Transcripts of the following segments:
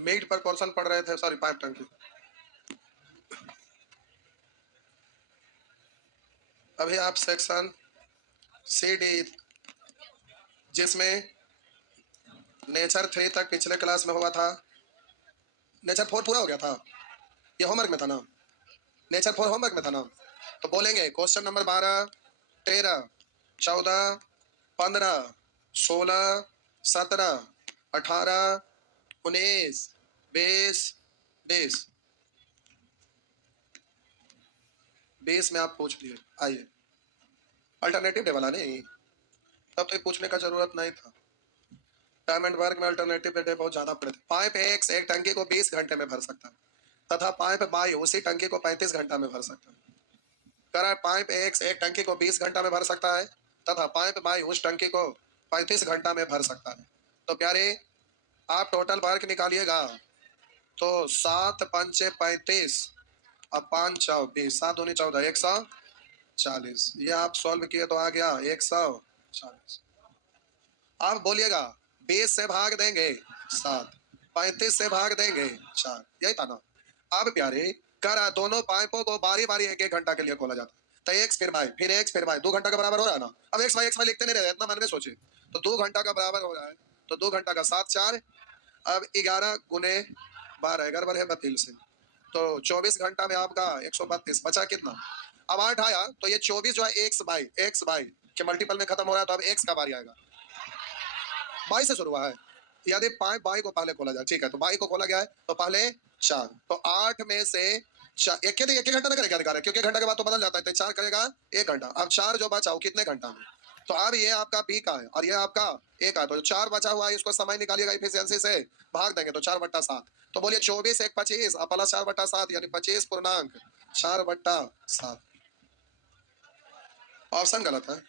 Meet पर portion पढ़ रहे थे, सॉरी पाइप टंकी। अभी आप सेक्शन सी डी, जिसमें नेचर 3 तक पिछले क्लास में हुआ था, नेचर 4 पूरा हो गया था, ये होमवर्क में था ना, नेचर 4 होमवर्क में था ना। तो बोलेंगे क्वेश्चन नंबर 12, 13, 14, 15, 16, 17, 18, 19, 20, 20 20 में आप पूछ लिए। आइए, अल्टरनेटिव डे वाला नहीं, तब तो ये पूछने का जरूरत नहीं था। टाइम एंड वर्क में अल्टरनेटिव डे बहुत ज्यादा पड़े थे। पाइप एक्स एक टंकी को 20 घंटे में भर सकता है, तथा पाइप बाई उसी टंकी को 35 घंटा में भर सकता है। कह रहा है पाइप एक्स एक टंकी को 20 घंटा में भर सकता है, तथा पाइप बाई उस टंकी को 35 घंटा में भर सकता है। तो प्यारे, आप टोटल वर्क निकालिएगा तो 7 पंचे 35, अब 5 चौ 20, 7 दूनी 14, 140। ये आप सॉल्व किए तो आ गया 140। अब बोलिएगा 20 से भाग देंगे 7, 35 से भाग देंगे 4, यही था ना। अब प्यारे, कर दोनों पाइपों को बारी बारी 1-1 घंटा के लिए खोला जाता है। तो एक्स फिर बाई, फिर एक्स फिर बाई, 2 घंटा का बराबर हो रहा है ना। अब एक्स वाई लिखते नहीं रहे, इतना मन में सोचे। तो 2 घंटा का बराबर हो रहा है, तो 2 घंटा का 7 4, अब 11 गुने 12, 11 है 32 से, तो 24 घंटा में आपका 132 बचा कितना। अब 8 आया तो ये 24 जो है एक्स बाई के मल्टीपल में खत्म हो रहा है, तो अब एक्स का बारी आएगा। बाई से शुरू हुआ है, यदि पाइप बाई को पहले खोला जाए, ठीक है, तो बाई को खोला गया है तो पहले 4, तो 8 में से एक घंटा ना करेगा अधिकार है, क्योंकि घंटा के बाद तो बदल जाता है, तो 4 करेगा 1 घंटा। अब 4 जो बचा वो कितने घंटा में, तो अब ये आपका बी का है और ये आपका ए का है, तो 4 बचा हुआ है, इसको समय निकालिएगा इफिशियंसी से, भाग देंगे तो 4/7। तो बोलिए 24 1 25 और प्लस 4/7 यानी 25.4/7। ऑप्शन गलत है,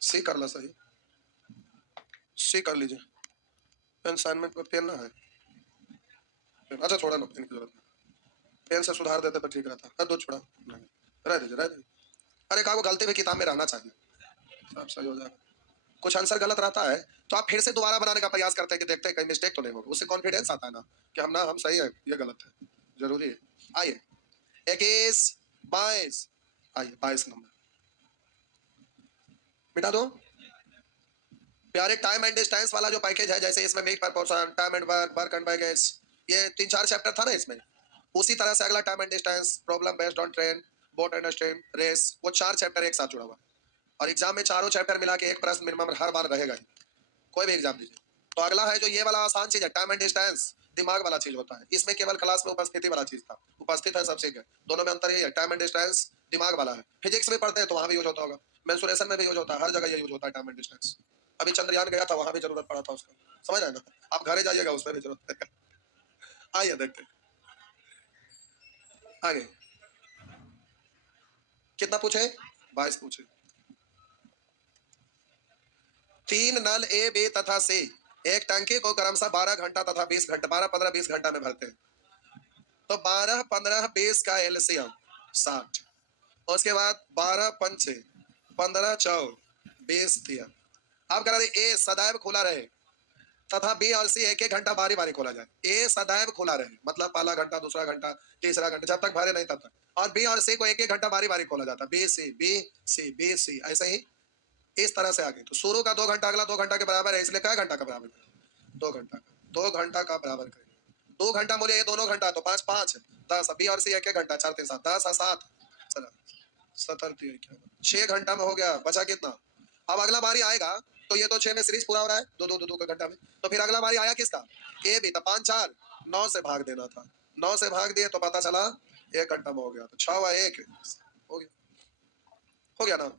सी कर लो सही, सी कर लीजिए। असाइनमेंट में पेन ना है, अच्छा छोड़ा लो, पेन की जरूरत नहीं, पेन से सुधार देते तो ठीक रहता। कर दो, छोड़ा नहीं, रह दीजिए रह दीजिए। अरे कहा वो गलती भी किताब में रहना चाहिए, सब सही हो जाएगा। कुछ आंसर गलत रहता है तो आप फिर से दोबारा बनाने का प्रयास करते हैं कि देखते हैं कहीं मिस्टेक तो नहीं होगी, उससे कॉन्फिडेंस आता है ना कि हम सही है, ये गलत है, जरूरी है। आइए 21 22, आइए 22 नंबर मिटा दो प्यारे। टाइम एंड डिस्टेंस वाला जो पैकेज है, जैसे इसमें make proportion, time and work, work and baggage, ये 3-4 चैप्टर था ना इसमें, उसी तरह से अगला time and distance, problem based on train, boat and stream, race, वो 4 चैप्टर एक साथ जुड़ा हुआ है। और एग्जाम में चारों चैप्टर मिला के एक प्रश्न मिनिमम हर बार रहेगा ही, कोई भी एग्जाम दीजिए। तो अगला है जो ये वाला आसान चीज है, टाइम एंड डिस्टेंस, दिमाग वाला चीज होता है, इसमें केवल क्लास में उपस्थिति वाला चीज था, उपस्थित है सब सीख गए। दोनों में अंतर यही है, टाइम एंड डिस्टेंस दिमाग वाला है। फिजिक्स में पढ़ते हैं तो वहां भी यूज होता होगा, मेंसुरेशन में भी यूज होता है, हर जगह ये यूज होता है टाइम एंड डिस्टेंस। अभी चंद्रयान गया था, वहां भी जरूरत पड़ा था उसका, समझ रहे हैं ना, आप घरे जाइएगा उसमें भी जरूरत है। आइए देखते आगे, कितना पूछे, 22 पूछे। 3 नल ए बी तथा सी एक टंकी को क्रमशः 12 घंटा तथा 20 घंटा, 12 15 20 घंटा में भरते हैं। तो 12 15 20 का एलसीएम 60, उसके बाद 12 पंचे 15 चौ 20 दिया। अब कह रहे ए सदैव खुला रहे तथा बी और सी 1-1 घंटा बारी बारी खोला जाए। ए सदैव खुला रहे मतलब पहला घंटा, दूसरा घंटा, तीसरा घंटा, जब तक भरे नहीं तब तक। और बी और सी को 1-1 घंटा बारी बारी खोला जाता है, B C B C B C, ऐसे ही इस तरह से आगे। तो शुरू का 2 घंटा अगला 2 घंटा के बराबर है, इसलिए क्या घंटा का बराबर है, 2 घंटा का, 2 घंटा का बराबर करेंगे। 2 घंटा बोले ये दोनों घंटा, तो 5 5 10, बी और सी 1-1 घंटा, 4 3 7 10 और 7 चला 17 6 घंटा में हो गया। बचा कितना, अब अगला बारी आएगा तो ये तो 6 में सीरीज पूरा हो रहा है, 2 का घंटा में, तो फिर अगला बारी आया किसका, ए भी, तो 5 4 9 से भाग देना था, 9 से भाग दिए तो पता चला 1 घंटा में हो गया, तो 6 व 1 हो गया ना।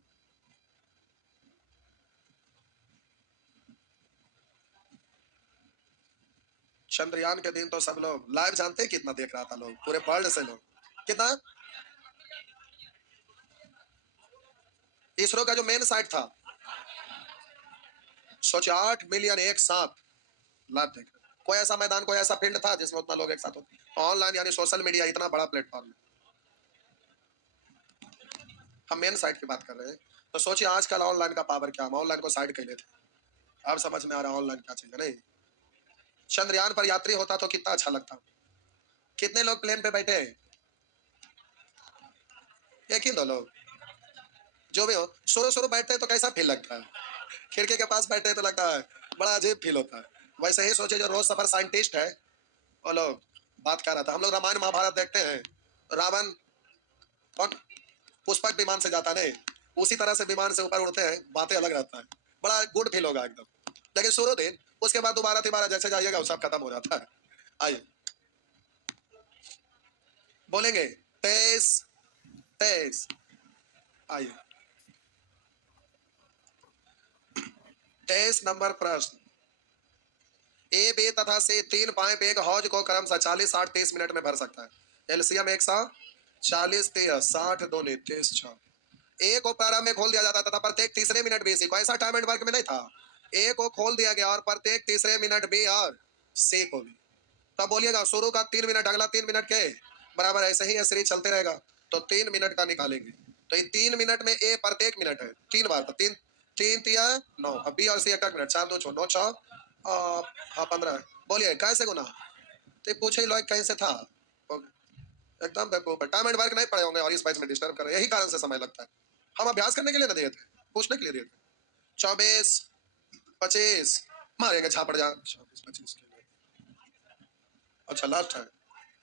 चंद्रयान के दिन तो सब लोग लाइव जानते हैं कितना देख रहा था, लोग पूरे वर्ल्ड से लोग कितना। इसरो का जो मेन साइट था, सोचे 8 मिलियन एक साथ लाइव देख रहे। कोई ऐसा मैदान, कोई ऐसा फील्ड था जिसमें उतना लोग एक साथ होते। ऑनलाइन यानी सोशल मीडिया इतना बड़ा प्लेटफॉर्म है, हम मेन साइट की बात कर रहे हैं। तो सोचिए आजकल ऑनलाइन का पावर क्या, हम ऑनलाइन को साइड कर लेते। अब समझ में आ रहा है ऑनलाइन क्या चीज है नहीं। चंद्रयान पर यात्री होता तो कितना अच्छा लगता। कितने लोग प्लेन पे बैठे हैं? एक ही दो लोग, जो भी हो। शुरू शुरू बैठते हैं तो कैसा फील लगता है? खिड़की के पास बैठे तो लगता है बड़ा अजीब फील होता है। वैसे ही सोचे जो रोज सफर साइंटिस्ट है वो लोग बात कर रहा था। हम लोग रामायण महाभारत देखते हैं, रावण कौन पुष्पक विमान से जाता नहीं, उसी तरह से विमान से ऊपर उड़ते हैं, बातें अलग रहता है, बड़ा गुड फील होगा एकदम। लेकिन शुरू दिन, उसके बाद दोबारा तिबारा जैसे जाइएगा वो सब खत्म हो जाता है। आइए बोलेंगे 23 23। आइए 23 नंबर प्रश्न। ए बी तथा सी तीन पाइप एक हौज को क्रमशः 40 60 30 मिनट में भर सकता है। एलसीएम 140 30 60 2 30 6। ए को प्रारंभ में खोल दिया जाता तथा प्रत्येक तीसरे मिनट बी सी को, ऐसा टाइम एंड वर्क में नहीं था। ए को खोल दिया गया और प्रत्येक तीसरे मिनट बी और सी को भी। तब बोलिएगा शुरू का 3 मिनट अगला 3 मिनट के बराबर, ऐसे ही सीरीज चलते रहेगा। तो 3 मिनट का निकालेंगे तो ये 3 मिनट में ए प्रत्येक मिनट है 3 बार, तो तीन तीन तिया 9, अब बी और सी एक मिनट 4 2 6 9 6 हाँ 15। बोलिए कैसे गुना? तो पूछे लोग कैसे था एकदम बेवकूफ। टाइम एंड वर्क नहीं पड़े होंगे और इस बैच में डिस्टर्ब कर रहे हैं, यही कारण से समय लगता है। हम अभ्यास करने के लिए ना दिए थे, पूछने के लिए दिए थे। 24 25 मारेंगे झापड़ जा 24 25 के लिए। अच्छा लास्ट है,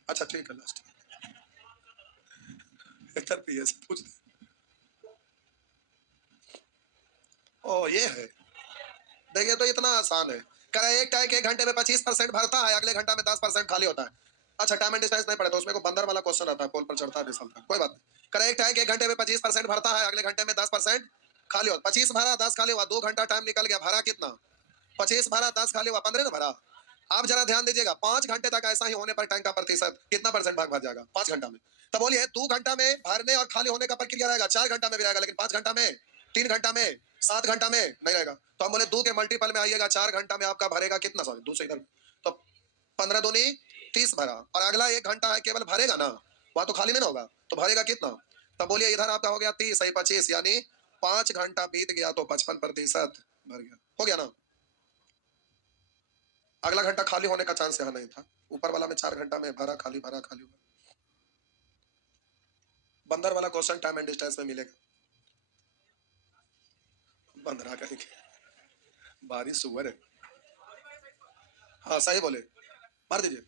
अच्छा ठीक है लास्ट इधर पीएस पूछ दे। ओ ये है, देखिए तो इतना आसान है। कह रहा है एक टैंक 1 घंटे में 25% भरता है, अगले घंटा में 10% खाली होता है। अच्छा टाइम एंड डिस्टेंस नहीं पड़े तो उसमें को बंदर वाला क्वेश्चन आता है, पोल पर चढ़ता है फिसलता है, कोई बात नहीं। कह रहा है एक टैंक 1 घंटे में 25% भरता है, अगले घंटे में 10% खाली होता। 25 भरा 10 खाली हुआ, 2 घंटा टाइम निकल गया। भरा कितना? 25 भरा 10 खाली हुआ 15 ना भरा। आप जरा ध्यान दीजिएगा, 5 घंटे तक ऐसा ही होने पर टैंक का प्रतिशत कितना परसेंट भाग भर जाएगा 5 घंटा में? तो बोलिए 2 घंटा में भरने और खाली होने का प्रक्रिया रहेगा, 4 घंटा में भी रहेगा, लेकिन 5 घंटा में, 3 घंटा में, 7 घंटा में नहीं रहेगा। तो हम बोले 2 के मल्टीपल में आइएगा, 4 घंटा में आपका भरेगा कितना? सॉरी 2 से इधर, तो 15 दूनी 30 भरा, और अगला 1 घंटा है केवल भरेगा ना, वहां तो खाली नहीं होगा, तो भरेगा कितना? तब बोलिए इधर आपका हो गया 30 है 25, यानी 5 घंटा बीत गया तो 55% भर गया, हो गया ना। अगला घंटा खाली होने का चांस यहाँ नहीं था, ऊपर वाला में 4 घंटा में भरा खाली भरा खाली हुआ। बंदर वाला क्वेश्चन टाइम एंड डिस्टेंस में मिलेगा। बंदरा कहेंगे बारिश सुअर है। हाँ सही बोले, मार दीजिए,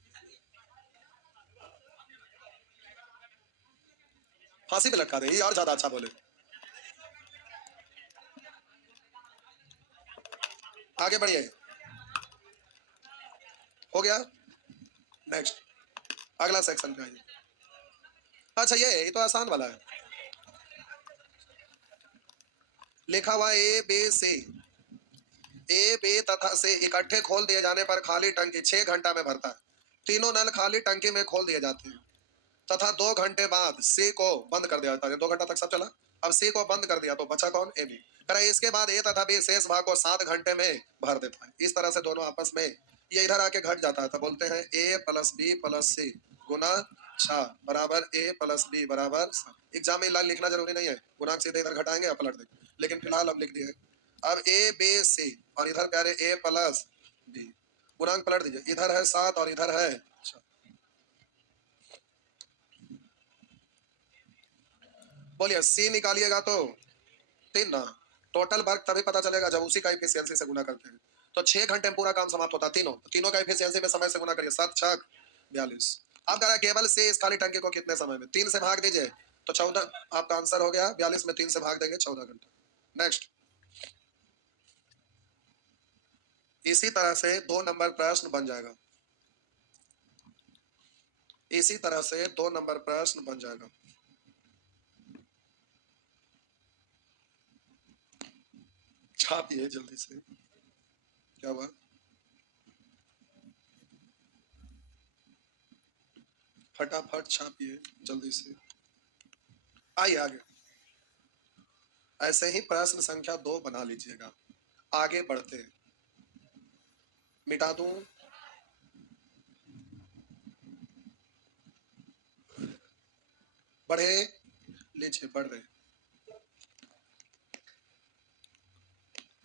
फांसी पे लटका दे, ये और ज्यादा अच्छा बोले। आगे बढ़िए, हो गया। नेक्स्ट अगला सेक्शन पे आइए। अच्छा ये तो आसान वाला है, लिखा हुआ A B C. A B तथा सी इकट्ठे खोल दिए जाने पर खाली टंकी 6 घंटा में भरता है। तीनों नल खाली टंकी में खोल दिए जाते हैं तथा 2 घंटे बाद सी को बंद कर दिया जाता है। 2 घंटा तक सब चला, अब सी को बंद कर दिया तो बचा कौन? A B. कह इसके बाद ए तथा बी शेष भाग को 7 घंटे में भर देता है। इस तरह से दोनों आपस में ये इधर आके घट जाता है, तो बोलते हैं ए प्लस बी प्लस सी गुना 6 बराबर ए प्लस बी बराबर 7। एग्जाम में लाइन लिखना जरूरी नहीं है, गुणांक सीधे इधर घटाएंगे या पलट देंगे, लेकिन फिलहाल अब लिख दिए। अब ए बी सी और इधर कह रहे ए प्लस बी, गुणांक पलट दीजिए, इधर है 7 और इधर है 6। बोलिए सी निकालिएगा तो 3 ना, टोटल वर्क तभी पता चलेगा जब उसी का एफिशिएंसी से गुना करते हैं। तो 6 घंटे में पूरा काम समाप्त होता है, तीनों का एफिशिएंसी में समय से गुना करिए, 7 छक 42। अब कह रहा है केवल से इस खाली टंकी को कितने समय में? 3 से भाग दीजिए तो 14, आपका आंसर हो गया 42 में 3 से भाग देंगे 14 घंटे। नेक्स्ट इसी तरह से 2 नंबर प्रश्न बन जाएगा, इसी तरह से 2 नंबर प्रश्न बन जाएगा। छापिए जल्दी से, क्या हुआ? फटाफट छापिए जल्दी से, आइए आगे। ऐसे ही प्रश्न संख्या 2 बना लीजिएगा। आगे बढ़ते हैं, मिटा दूं, बढ़े, लीजिए बढ़ रहे।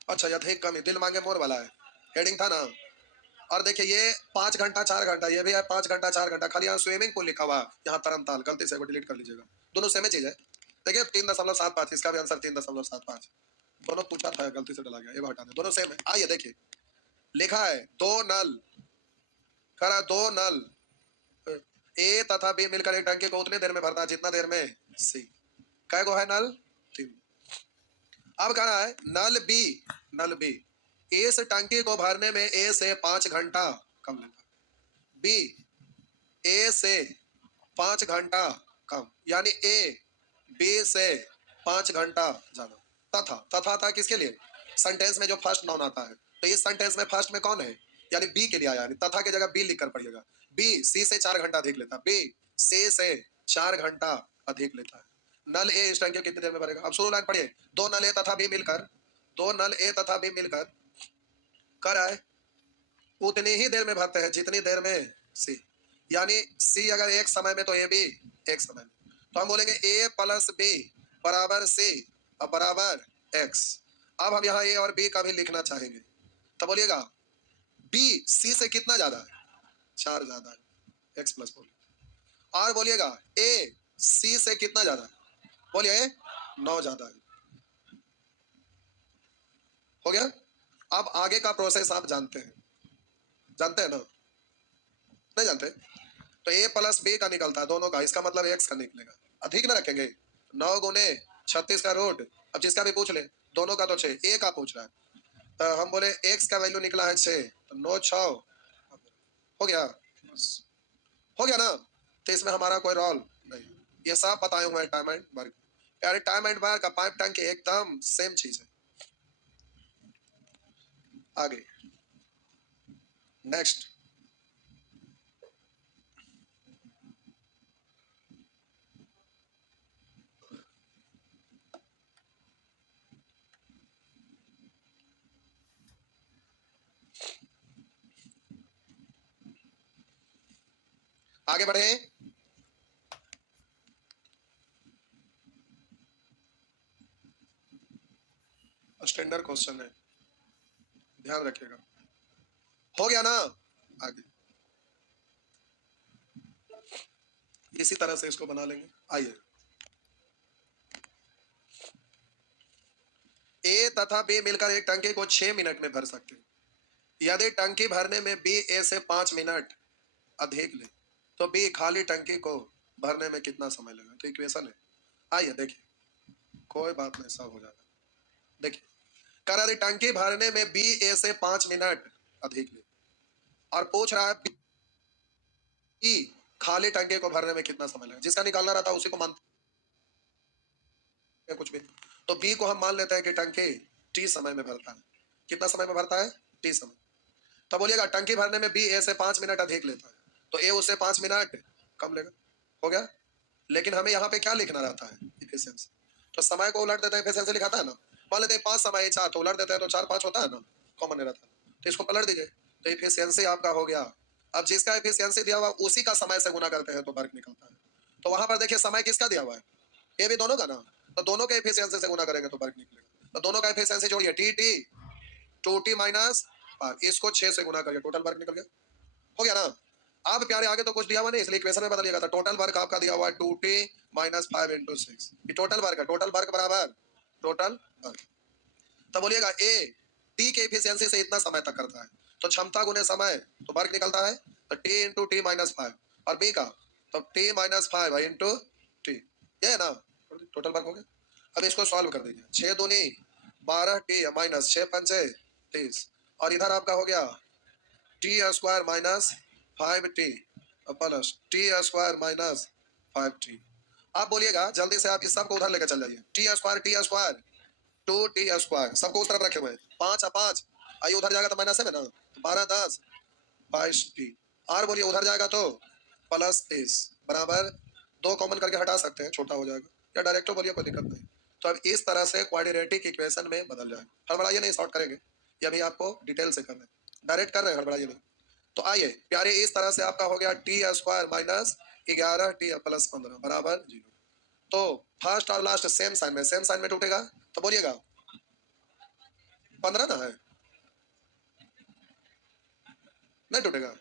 अच्छा यथेक कमी दिल मांगे मोर वाला है, हेडिंग था ना। और देखिए ये 5 घंटा 4 घंटा, ये भी है 5 घंटा 4 घंटा, खाली यहाँ स्विमिंग पूल लिखा हुआ है, यहाँ तरनताल, गलती से डिलीट कर लीजिएगा, दोनों सेम ही चीज है। देखिए 3.75, इसका भी आंसर 3.75, दोनों पूछा था, गलती से डला गया, ये हटा दें, दोनों सेम है। आइए देखिए लिखा है दो नल, करा दो नल ए तथा बी मिलकर एक टंकी को उतनी देर में भरता है जितना देर में सी। कै गो है नल? 3। अब कह रहा है नल बी इस टंकी को भरने में ए से 5 घंटा कम लेता, बी ए से 5 घंटा कम, यानी ए बी से 5 घंटा ज्यादा। तथा था किसके लिए? सेंटेंस में जो फर्स्ट नाउन आता है, तो इस सेंटेंस में फर्स्ट में कौन है? यानी बी के लिए आया, यानी तथा की जगह बी लिखकर पढ़िएगा। बी सी से 4 घंटा अधिक लेता, बी सी से 4 घंटा अधिक लेता है। नल ए इस टंकी कितनी देर में भरेगा? अब शुरू लाइन पढ़िए, दो नल ए तथा बी मिलकर, दो नल ए तथा बी मिलकर कर आए उतनी ही देर में भरते हैं जितनी देर में सी, यानी सी अगर एक समय में तो ए भी एक समय में, तो हम बोलेंगे ए प्लस बी बराबर सी और बराबर एक्स। अब हम यहाँ ए और बी का भी लिखना चाहेंगे, तो बोलिएगा बी सी से कितना ज्यादा है? 4 ज्यादा है, एक्स प्लस बोलिए। और बोलिएगा ए सी से कितना ज्यादा है? बोलिए 9 ज्यादा है। हो गया? अब आगे का प्रोसेस आप जानते हैं, जानते हैं ना? नहीं जानते? तो ए प्लस बी का निकलता है दोनों का, इसका मतलब एक्स का निकलेगा, अधिक ना रखेंगे। 9 गुने 36 का रूट, अब जिसका भी पूछ ले, दोनों का तो 6, ए का पूछ रहा है, तो हम बोले एक्स का वैल्यू निकला है 6, तो 9 6 हो गया, हो गया ना? तो इसमें हमारा कोई रोल नहीं, ये सब बताए हुए हैं टाइम एंड वर्क। यार टाइम एंड वर्क का पाइप टैंक एकदम सेम चीज है। आगे नेक्स्ट, आगे बढ़े। स्टैंडर्ड क्वेश्चन है, ध्यान रखिएगा। हो गया ना? आगे इसी तरह से इसको बना लेंगे। आइए, ए तथा बी मिलकर एक टंकी को 6 मिनट में भर सकते हैं, यदि टंकी भरने में बी ए से 5 मिनट अधिक ले तो बी खाली टंकी को भरने में कितना समय लगेगा? तो इक्वेशन है, आइए देखिए, कोई बात नहीं, सब हो जाएगा। देखिए कह रहा है टंकी भरने में बी ए से 5 मिनट अधिक ले, और पूछ रहा है बी खाली टंकी को भरने में कितना समय लगेगा। जिसका निकालना रहता है उसी को मानते हैं कुछ भी, तो बी को हम मान लेते हैं कि टंकी टी समय में भरता है। कितना समय में भरता है? टी समय। तो बोलिएगा टंकी भरने में बी ए से 5 मिनट अधिक लेता है, तो ए उससे 5 मिनट कम लेगा। हो गया? लेकिन हमें यहाँ पे क्या लिखना रहता है? इफिशियंसी। तो समय को उलट देते हैं, इफिशियंसी लिखाता है ना, मान लेते हैं 5 समय 4, तो उलट देते हैं तो 4 5 होता है ना, कॉमन रहता है, तो इसको पलट दीजिए, तो इफिशियंसी आपका हो गया। अब जिसका इफिशियंसी दिया हुआ उसी का समय से गुना करते हैं तो वर्क निकलता है। तो वहां पर देखिए समय किसका दिया हुआ है? ये भी दोनों का ना, तो दोनं के एफिशिएंसी से गुना करेंगे तो वर्क निकलेगा। तो दोनों का एफिशिएंसी जोड़िए, टी टी 2t माइनस 5, इसको 6 से गुना करिए, टोटल वर्क निकल गया। हो गया ना? अब प्यारे आगे तो कुछ दिया हुआ नहीं, इसलिए इक्वेशन में बदलिएगा, तो टोटल वर्क आपका दिया हुआ है 2t माइनस 5 इंटू 6, ये टोटल वर्क है, टोटल वर्क बराबर टोटल वर्क। तब बोलिएगा ए टी के एफिशिएंसी से इतना समय तक करता है, तो क्षमता गुने समय, तो वर्क निकलता है, तो टी इंटू टी माइनस 5, और बी का तो टी माइनस 5 इंटू टी, ये है ना, टोटल वर्क हो गया। अब इसको सॉल्व कर दीजिए, 6 दूनी 12 टी माइनस 6 पंचे 30, और इधर आपका हो गया T square minus 5t plus T square minus 5t। आप बोलिएगा जल्दी से, आप इस सब को उधर लेकर चल जाइए, टी स्क्वायर 2t स्क्वायर सबको उस तरफ रखे हुए हैं, 5 और 5 आइए उधर जाएगा तो माइनस है ना, 12 10 22t, और बोलिए उधर जाएगा तो प्लस 30 बराबर 2 कॉमन करके हटा सकते हैं, छोटा हो जाएगा, या डायरेक्ट बोलिए, कोई दिक्कत नहीं। तो अब इस तरह से क्वाड्रेटिक इक्वेशन में बदल जाए, हड़बड़ाइए नहीं, शॉर्ट करेंगे, ये अभी आपको डिटेल से करना है, डायरेक्ट कर रहे हैं, हड़बड़ाइए नहीं। तो आइए प्यारे, इस तरह से आपका हो गया T square minus 11t plus 15 बराबर 0। तो फर्स्ट और लास्ट सेम साइन में, सेम साइन में टूटेगा, तो बोलिएगा 15 ना है, नहीं टूटेगा।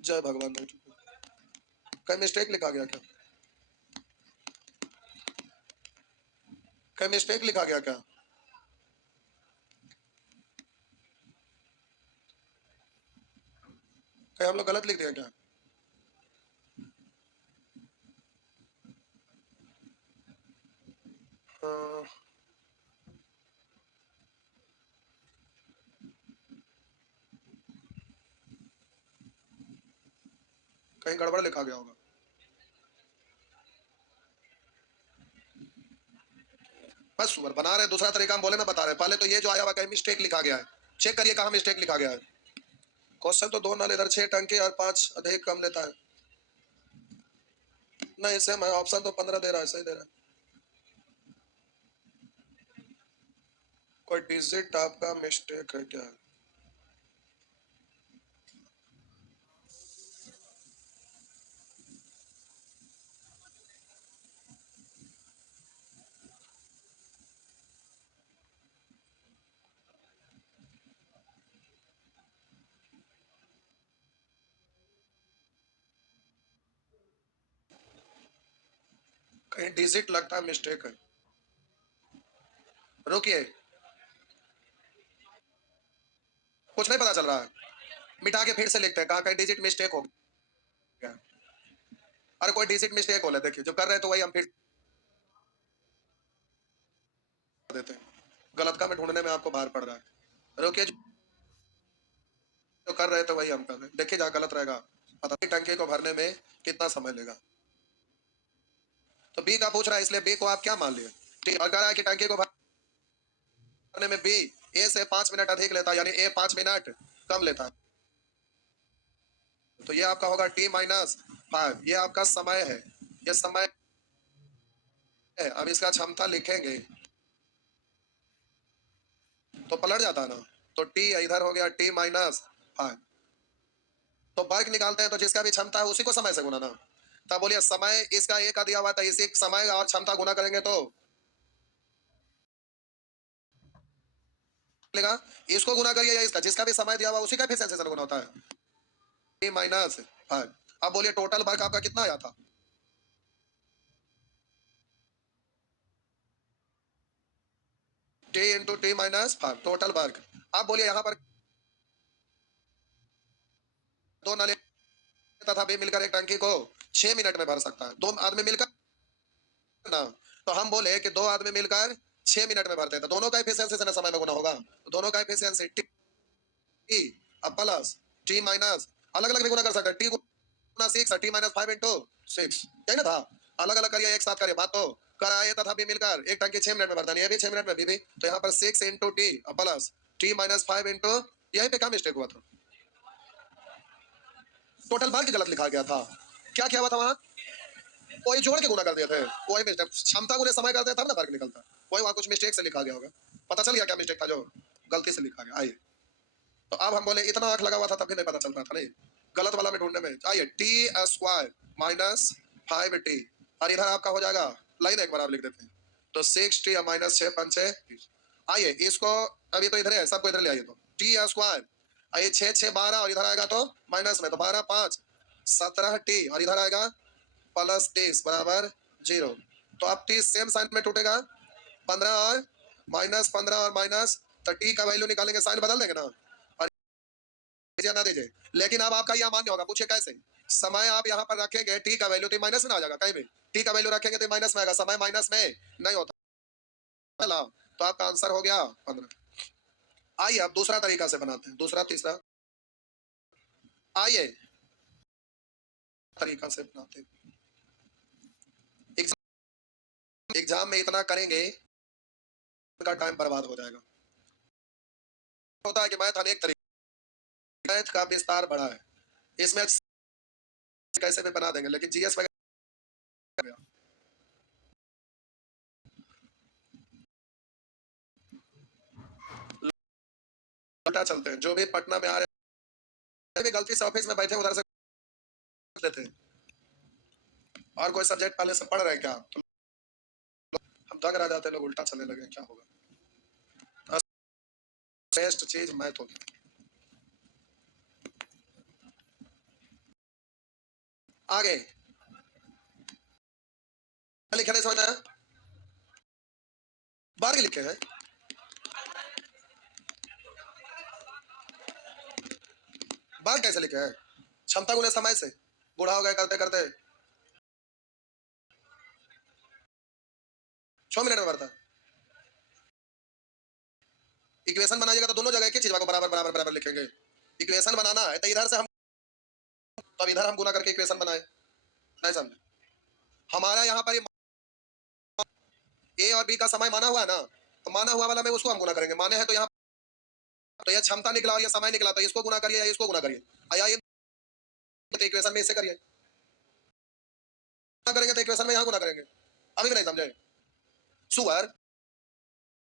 जय भगवान, नहीं टूटेगा। कहीं मिस्टेक लिखा गया क्या? कहीं मिस्टेक लिखा गया क्या? कहीं हम लोग गलत लिख दिया क्या? हाँ, कहीं गड़बड़ लिखा गया होगा। बस सुअर बना रहे, दूसरा तरीका हम बोले ना बता रहे। पहले तो ये जो आया हुआ कहीं मिस्टेक लिखा गया है, चेक करिए कहाँ मिस्टेक लिखा गया है। क्वेश्चन तो दो नल इधर 6 टंकी और 5 अधिक कम लेता है। नहीं सेम है, ऑप्शन तो 15 दे रहा है, सही दे रहा है। कोई डिजिट आपका मिस्टेक है क्या? कहीं डिजिट लगता है मिस्टेक है। रुकिए, कुछ नहीं पता चल रहा है, मिटा के फिर से लिखते हैं, कहाँ कहीं डिजिट मिस्टेक हो गया। अरे कोई डिजिट मिस्टेक हो ले, देखिए जो कर रहे हैं तो वही हम फिर देते हैं। गलत का में ढूंढने में आपको बाहर पड़ रहा है। रुकिए, जो कर रहे थे वही हम कर रहे हैं, देखिए जहाँ गलत रहेगा पता नहीं। टंकी को भरने में कितना समय लेगा? तो बी का पूछ रहा है, इसलिए बी को आप क्या मान लिए? ठीक, और कह रहा है कि टंकी को भरने में बी ए से 5 मिनट अधिक लेता है, यानी ए 5 मिनट कम लेता है। तो ये आपका होगा t-5, ये आपका समय है, ये समय है। अब इसका क्षमता लिखेंगे तो पलट जाता है ना, तो t इधर हो गया t-5। तो वर्ग निकालते हैं तो जिसका भी क्षमता है उसी को समय से गुना ना। तब बोलिए समय इसका एक का दिया हुआ था, इसी समय और क्षमता गुना करेंगे तो मिलेगा। इसको गुना करिए या इसका, जिसका भी समय दिया हुआ उसी का एफिशिएंसी से गुना होता है। t-5। अब बोलिए टोटल वर्क आपका कितना आया था? t into t-5 total work. अब बोलिए यहाँ पर दो नाले तथा बी मिलकर एक टंकी को 6 मिनट में भर सकता है। दो आदमी मिलकर ना, तो हम बोले कि दो आदमी मिलकर 6 मिनट में भरते हैं, तो दोनों का एफिशिएंसी से ना समय में गुना होगा। तो दोनों का एफिशिएंसी टी अब प्लस t-, अलग अलग भी गुना कर सकते हैं। टी गुना 6 t-5 इंटू 6, यही ना था। अलग अलग करिए एक साथ करिए, बात तो कराए तथा भी मिलकर एक टंकी 6 मिनट में भरता है, ये भी 6 मिनट में भी। तो यहाँ पर 6 into T plus t-5 into, यहीं पे क्या मिस्टेक हुआ था? टोटल वर्क गलत लिखा गया था। क्या क्या हुआ था वहां? वही जोड़ के गुना कर दिए थे, वही मिस्टेक। क्षमता गुने समय करते तब ना वर्क निकलता। वही वहां कुछ मिस्टेक से लिखा गया होगा। पता चल गया क्या मिस्टेक था जो गलती से लिखा गया? आइए, तो अब हम बोले इतना आंख लगा हुआ था तब भी नहीं पता चल रहा था। नहीं, गलत वाला में ढूंढने में। आइए, t² माइनस 5t, और इधर आपका हो जाएगा, लाइन एक बार आप लिख देते हैं तो 6t माइनस 6×5 = 30। आइए इसको, अभी तो इधर है, सबको इधर ले आइए। तो t², आइए 6×6 = 12, और इधर आएगा तो माइनस में, तो 12×5 = 17t, और इधर आएगा प्लस 30 बराबर 0। तो अब 30 सेम साइन में टूटेगा, 15 और माइनस, 15 और माइनस, तो टी का वैल्यू निकालेंगे, साइन बदल देंगे ना, और दीजिए ना दीजिए। लेकिन अब आपका यह मान्य होगा, पूछे कैसे? समय आप यहाँ पर रखेंगे, टी का वैल्यू तो माइनस में आ जाएगा, कहीं भी टी का वैल्यू रखेंगे तो माइनस में आएगा, समय माइनस में नहीं होता। तो आपका आंसर हो गया 15। आइए अब दूसरा तरीका से बनाते हैं, दूसरा तीसरा, आइए तरीका से बनाते हैं। एग्जाम में इतना करेंगे का टाइम बर्बाद हो जाएगा। होता है कि मैथ अनेक तरीके, मैथ का विस्तार बड़ा है, इसमें कैसे भी बना देंगे, लेकिन जीएस वगैरह उल्टा चलते हैं। जो भी पटना में आ रहे हैं, भी गलती से ऑफिस में बैठे उधर से लेते हैं, और कोई सब्जेक्ट पहले से पढ़ रहे हैं क्या, तो हम दंग रह जाते हैं, लोग उल्टा चलने लगे, क्या होगा? बेस्ट चीज मैथ होगी। आगे लिखे नहीं समझ में आया? वर्ग लिखे हैं, वर्ग कैसे लिखे हैं? क्षमता गुने समय से, बूढ़ा हो गए करते करते 6 मिनट में बढ़ता है। इक्वेशन बनाइएगा तो दोनों जगह एक ही चीज को बराबर बराबर बराबर लिखेंगे। इक्वेशन बनाना है तो इधर से हम, तब इधर हम गुना करके इक्वेशन बनाए, नहीं समझे? हमारा यहाँ पर ए और बी का समय माना हुआ है ना, तो माना हुआ वाला में उसको हम गुना करेंगे। माने है तो यहाँ तो यह क्षमता निकला और यह समय निकला, तो इसको गुना करिए या इसको गुना करिए। या ये तो इक्वेशन में इससे करिए, गुना करेंगे तो इक्वेशन में यहाँ गुना करेंगे। अभी भी नहीं समझे? सुअर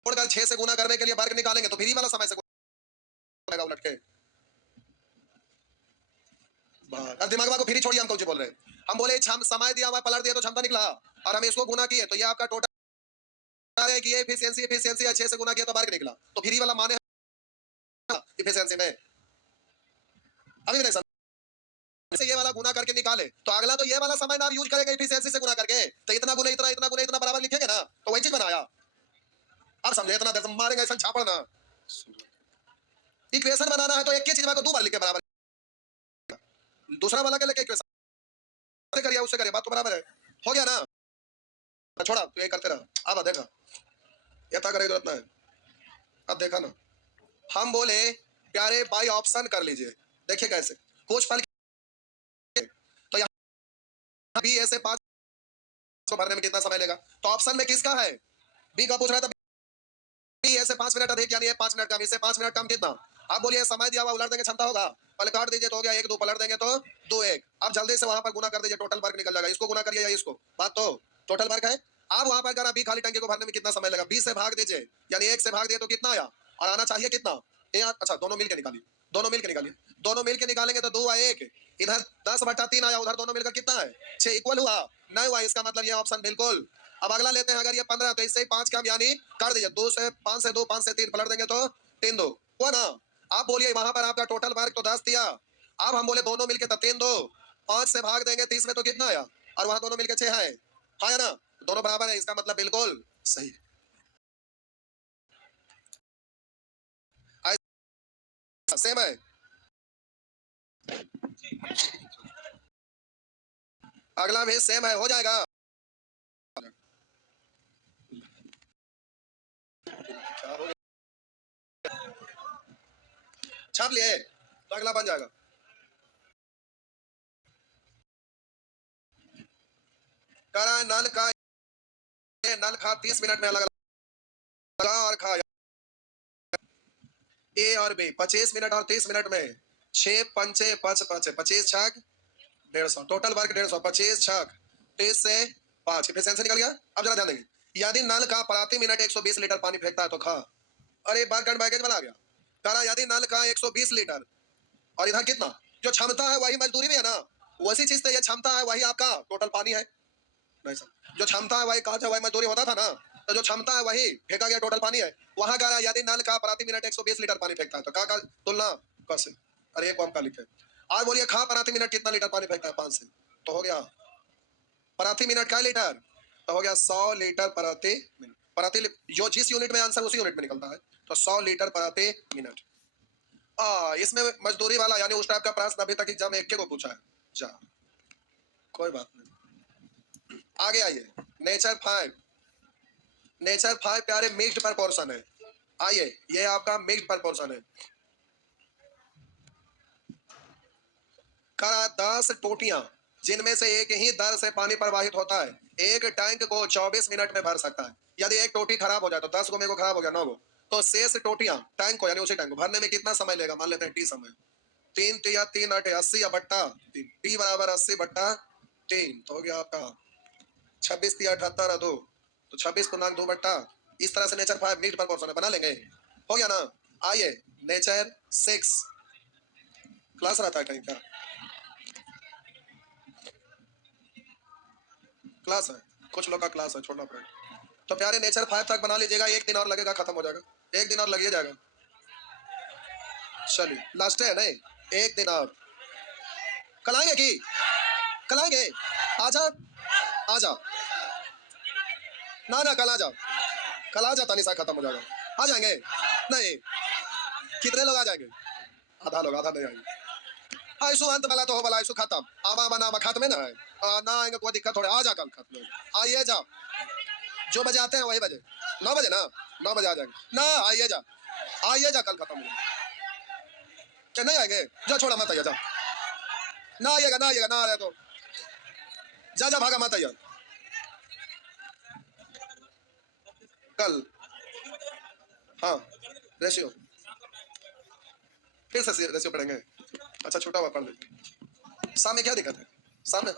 छोड़कर 6 से गुना करने के लिए वर्ग निकालेंगे तो फिर ही वाला समय से गुना उलट के। दिमाग को फिर ही छोड़िए, हम कौन सी बोल रहे हैं? हम बोले समय दिया हुआ पलट दिया तो क्षमता निकला, और हम इसको गुना किए तो ये आपका टोटल है कि ये एफिशिएंसी एफिशिएंसी 6 से गुना किया तो वर्ग निकला, तो फिर ही वाला माने एफिशिएंसी में। अभी भी नहीं समझे? ये वाला गुना करके निकाले तो अगला तो ये वाला समय ना यूज करेंगे एफिशिएंसी से गुना करके, तो इतना गुना इतना इतना गुना इतना बराबर लिखेंगे ना, तो वही चीज बनाया। अब समझे? इतना दर्द मारेंगे ऐसा छापड़ ना। इक्वेशन बनाना है तो एक ही चीज को दो बार लिख के बराबर, दूसरा वाला के लेके इक्वेशन करिए उससे करिए, बात तो बराबर है। हो गया ना? छोड़ा तो ये करते रहा। अब देखा इतना करे जरूरत नहीं। अब देखा ना, हम बोले प्यारे बाई ऑप्शन कर लीजिए। देखिए कैसे कुछ फल तो यहाँ बी ऐसे 5 को भरने में कितना समय लेगा, तो ऑप्शन में किसका है? बी का पूछ रहा था। बी ऐसे 5 मिनट अधिक यानी 5 मिनट कम, इससे 5 मिनट कम कितना? आप बोलिए समय दिया हुआ उलट देंगे क्षमता होगा, पहले काट दीजिए तो हो गया 1 2, पलट देंगे तो 2 1। अब जल्दी से वहां पर गुना कर दीजिए, टोटल वर्क निकल जाएगा। इसको गुना करिए या इसको, बात तो टोटल वर्क है। अब वहां पर अगर बी खाली टंकी को भरने में कितना समय लगेगा, 20 से भाग दीजिए यानी 1 से भाग दिए तो कितना आया, और आना चाहिए कितना? अच्छा दोनों मिलकर निकालिए, दोनों मिलकर निकालिए, दोनों मिलकर निकालेंगे तो 2 और 1, इधर 10/3 आया, उधर दोनों मिलकर कितना है 6, इक्वल हुआ नहीं हुआ? इसका मतलब ये ऑप्शन बिल्कुल। अब अगला लेते हैं, अगर ये 15 तो इससे 5 कम यानी कर दीजिए 2 से 5 से 2, 5 से 3 पलट देंगे तो 3 2 हुआ ना। आप बोलिए वहां पर आपका टोटल वर्क तो 10 दिया, अब हम बोले दोनों मिलके तो 3 2, 5 से भाग देंगे 30 में तो कितना आया, और वहां दोनों मिलके 6 है, हाँ ना? दोनों बराबर है, इसका मतलब बिल्कुल सही। सेम है, अगला भी सेम है, हो जाएगा। क्या हो गया? छाप लिए तो अगला बन जाएगा। करा नल का, नल खा 30 मिनट में अलग अलग और खा ए और बी 25 मिनट और 30 मिनट में 6 पंचे 5 5 25 छक 150, टोटल वर्क 150, 25 छक 30 से 5 एफिशिएंसी निकल गया। अब जरा ध्यान देंगे, यदि नल का प्रति मिनट 120 लीटर पानी फेंकता है तो खा, अरे बार गन बैगेज बना गया। करा यदि नल का 120 लीटर और इधर कितना, जो क्षमता है वही मजदूरी भी है ना, वैसी चीज से ये क्षमता है वही आपका टोटल पानी है। नहीं सर, जो क्षमता है वही कहा वही मजदूरी होता था ना, तो जो क्षमता है वही फेंका गया टोटल पानी है। वहां कह रहा है यदि नल का प्रति मिनट 120 लीटर पानी फेंकता है तो का तुलना कैसे, अरे एक का लिखे। आज बोलिए खा प्रति मिनट कितना लीटर पानी फेंकता है, 5 से, तो हो गया प्रति मिनट का लीटर, तो हो गया 100 लीटर प्रति मिनट। प्रति जो जिस यूनिट में आंसर उसी यूनिट में निकलता है, तो 100 लीटर प्रति मिनट। इसमें मजदूरी वाला यानी उस टाइप का प्रश्न अभी तक एग्जाम एक के को पूछा है। जा कोई बात नहीं, आगे आइए। नेचर 5, नेचर 5 प्यारे मिक्स्ड प्रपोर्शन है। आइए ये आपका मिक्स्ड प्रपोर्शन है। करा 10 टोटियां जिनमें से एक ही दर से पानी प्रवाहित होता है, एक टैंक को 24 मिनट में भर सकता है। यदि एक टोटी खराब हो जाए तो 10 गो में को खराब हो गया 9 गो, तो शेष टोटियां टैंक को यानी उसी टैंक को भरने में कितना समय लेगा, मान लेते हैं टी समय। 3 तिया 3 8 80 या बट्टा 3, टी बराबर 80 बट्टा 3, तो हो गया आपका 26 तिया 78 2, तो 26 पूर्णांक 2 बट्टा। इस तरह से नेचर 5 मिक्स्ड प्रपोर्शन बना लेंगे, हो गया ना। आइए नेचर 6, क्लास रहता है कहीं का, क्लास है, कुछ लोग का क्लास है, छोड़ना पड़ेगा। तो प्यारे नेचर 5 तक बना लीजिएगा, एक दिन और लगेगा खत्म हो जाएगा, एक दिन और लग जाएगा। चलिए लास्ट है नहीं, एक दिन और कल आएंगे की कल आएंगे, आजा आजा, ना ना कल आ जा, कल आ जाता निशा खत्म हो जाएगा, आ जाएंगे नहीं, कितने लोग आ जाएंगे, आधा लोग, आधा नहीं आएंगे, आयसु अंत वाला तो हो वाला आयसु खत्म, आवा बना खत्म है ना है, ना आएंगे कोई दिक्कत थोड़ी, आ जा कल खत्म, आइए जा, जो बजे आते हैं वही बजे, 9 बजे ना, 9 बजे आ जाएंगे ना, आइए जा, आइए जा, कल खत्म हो जाएगा, क्या नहीं आएंगे, जा छोड़ा मत आइए जा, ना आइएगा ना आइएगा, ना आ रहे तो जा जा भागा मत आइए, कल हाँ रेशियो, फिर से रेशियो पढ़ेंगे, अच्छा छूटा हुआ पढ़ लेंगे, शाम में क्या दिक्कत है, शाम में